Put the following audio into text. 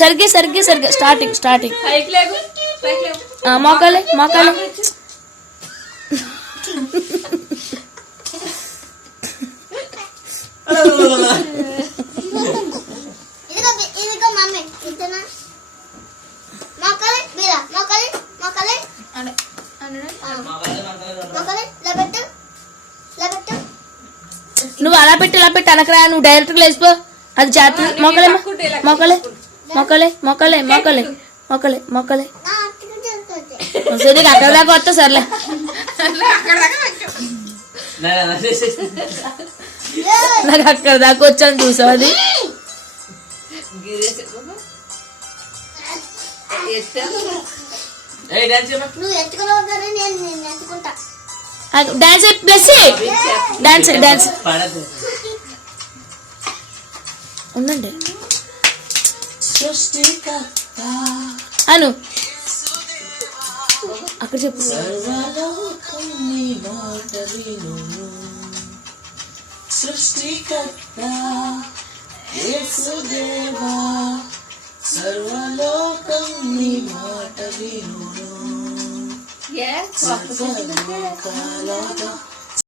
సరిగ్గా సరిగ్గా సరిగ్గా స్టార్టింగ్ మోకాలే మోకాలే నువ్వు అలా పెట్టి అనకరా, నువ్వు డైరెక్ట్గా లేచిపో. అది చేత మొక్కలే మొక్కలే మొక్కలే మొక్కలే మొక్కలే మొక్కలే మొక్కలే సరే అక్కడ దాకా వస్తా. సర్లే నాకు అక్కడ దాకా వచ్చాను చూసావు. అది డాన్స్ ప్లస్ డాన్స్ డాన్స్ ఉందండి అను అక్కడ చెప్పు. సృష్టికర్త యేసుదేవా సర్వలోకం నీ మాట వినును.